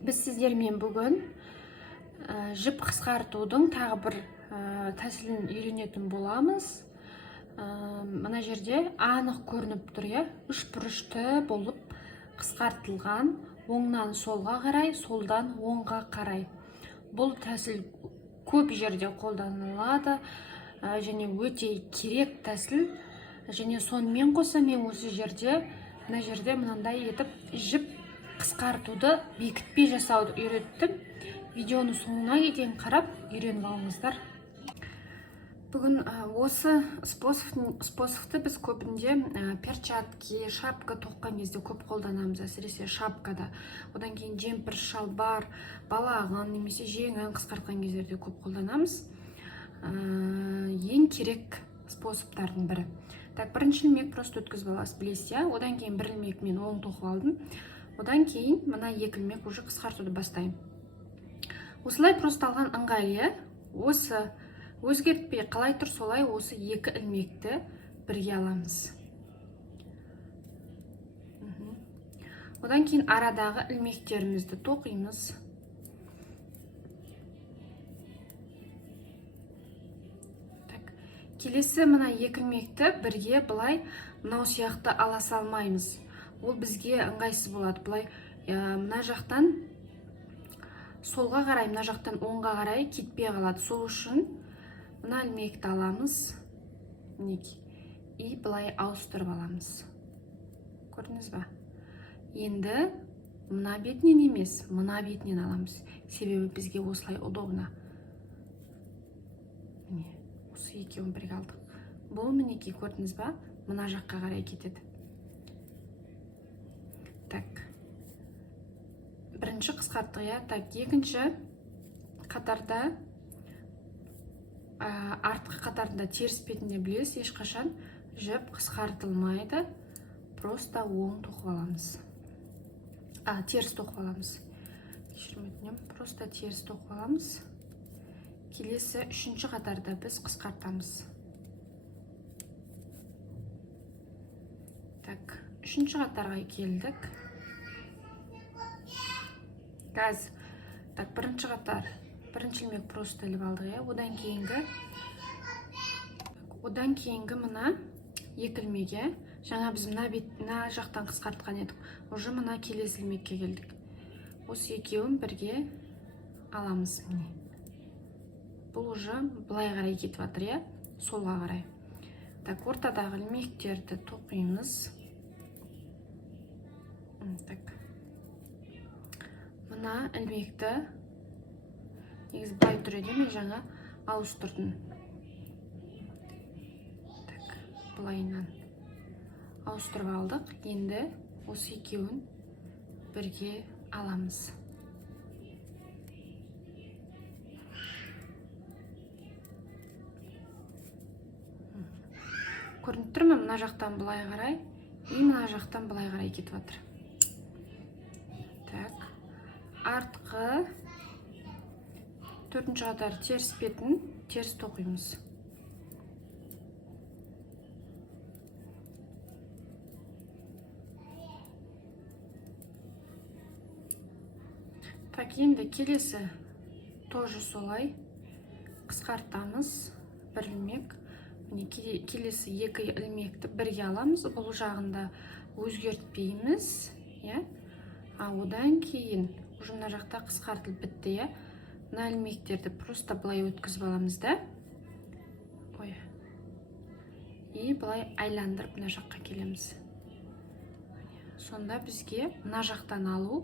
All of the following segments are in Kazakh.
Біз сіздермен бүгін жіп қысқартудың тағы бір тәсілін үйренетін боламыз. Мына жерде анық көрініп тұр, үш бұрышты болып қысқартылған, оңнан солға қарай, солдан оңға қарай. Бұл тәсіл көп жерде қолданылады және өте керек тәсіл. Және сонымен қоса мен осы жерде мынандай етіп жіп қысқартуды бекітпей жасауды үйреттім. Видеоны соңына дейін қарап үйреніп алыңыздар. Бүгін осы способты біз көбінде перчатки, шапка тоққан кезде көп қолданамыз, әсіресе шапкада. Одан кейін жемпір, шалбар, балағын немесе жеңін қысқартқан кездерде көп қолданамыз. Ең керек способтардың бірі. Так, бірінші ілмек просто өткізіп аласыз, білесіз, одан кейін бір ілмек мен оң тоқып алдым. Одан кейін мына екі ілмек уже қысқартуды бастаймын. Осылай просто алған ыңғайлы. Осы өзгертпей қалай тұр солай осы екі ілмекті бірге аламыз. Одан кейін арадағы ілмектерімізді тоқимыз. Келесі мына екі ілмекті бірге былай мынау сияқты ала салмаймыз. Ол бізге ыңғайсыз болады. Былай мына жақтан солға қарай, мына жақтан оңға қарай кетпей қалады. Сол үшін мына ілмекті аламыз. И былай ауыстырып аламыз. Көрдіңіз ба? Енді мына бетінен емес, мына бетінен аламыз. Себебі бізге осылай удобно. Осы екеуін бірге алдық. Бұл мінекей, көрдіңіз ба? Мына жаққа қарай кетеді. Так. Бірінші қысқарттық, Так, екінші қатарда, артқы қатарында теріс бетінде білесіз, ешқашан жіп қысқартылмайды. Просто оң тоқып аламыз. Теріс тоқып аламыз. Просто теріс тоқып аламыз. Келесі үшінші қатарда біз қысқартамыз. Так, үшінші қатарға келдік. Так, бірінші қатар, бірінші ілмек просто іліп алдық, одан кейінгі мына екі ілмеге, жаңа біз мына жақтан қысқартқан едік. Уже мына келесі ілмекке келдік. Осы екеуін бірге аламыз. Бұл уже былай қарай кетіп жатыр, солға қарай. Так, ортадағы ілмектерді тоқимыз. Так. Мына ілмекті негізі былай тұр еді, мен жаңа ауыстырдым. Так, былайынан ауыстырып алдық. Енді осы екеуін бірге аламыз. Көрініп тұр ма? Мына жақтан былай қарай, мына жақтан былай қарай кетіп жатыр. Так, артқы төртінші қатар теріс бетін теріс тоқимыз. Так, енді келесі тоже солай қысқартамыз. Бір ілмек. Келесі екі ілмекті бірге аламыз. Бұл жағында өзгертпейміз. Одан кейін мына жақта қысқартылып бітті. Мына ілмектерді просто былай өткізіп аламыз да. И былай айландырып мына жаққа келеміз. Сонда бізге мына жақтан алу,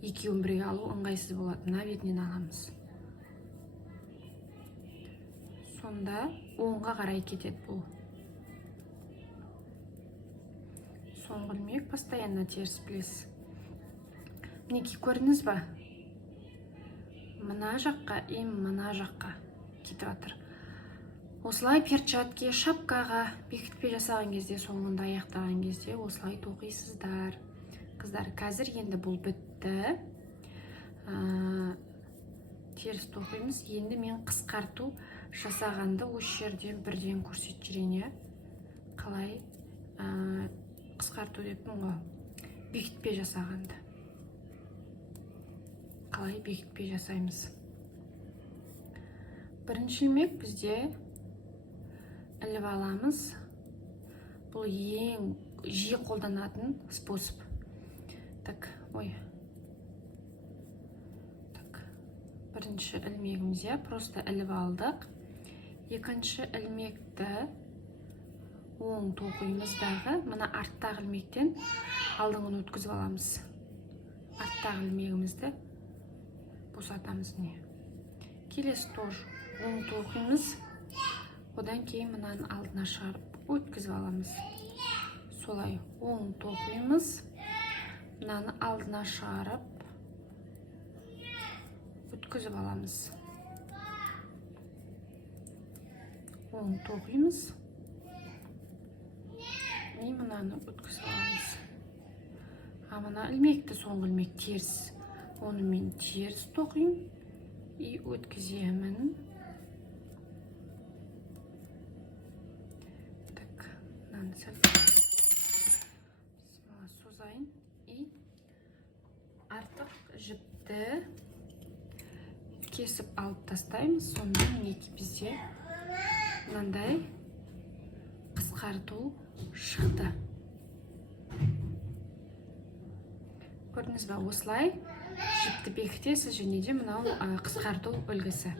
екеуін бірге алу ыңғайсыз болады. Мына бетінен аламыз. Сонда оңға қарай кетеді бұл. Соңғы ілмек постоянно теріс білесіз. Мінекей, көрдіңіз ба? Мына жаққа, мына жаққа кетіп жатыр. Осылай перчатки, шапкаға бекітпей жасаған кезде, соңында аяқтаған кезде осылай тоқисыздар. Қыздар, қазір енді бұл бітті. Теріс тоқимыз. Енді мен қысқарту жасағанды осы жерден бірден көрсетіп жүрейін. Қалай қысқарту деппін ғой, бекітпей жасағанды. қалай бекітпе жасаймыз. Бірінші ilmek бізде іліп аламыз. Бұл ең жиі қолданатын способ. Так, ой. Так, бірінші ilmегімізде просто іліп алдық. Екінші ilmekті оң тоқуымыздағы, мына арттағы ilmектен алдыңын өткізіп аламыз. Арттағы ilmегімізді босатамыз не. Келесі тоже оң тоқуымыз, одан кейін мынаны алдына шығарып өткізіп аламыз. Солай оң тоқуымыз, мынаны алдына шығарып өткізіп аламыз. Оң тоқуымыз, и мынаны өткізіп аламыз. А мына ilmekті, соңғы ilmek теріс. Оны мен теріс тоқимын и өткіземін. Так, мынаны сәл созайын и артық жіпті кесіп алып тастаймыз. Сонда мінекей бізде мынандай қысқарту шықты. Көрдіңіз бе, осылай жіпті бекітесіз және де мынау қысқарту үлгісі.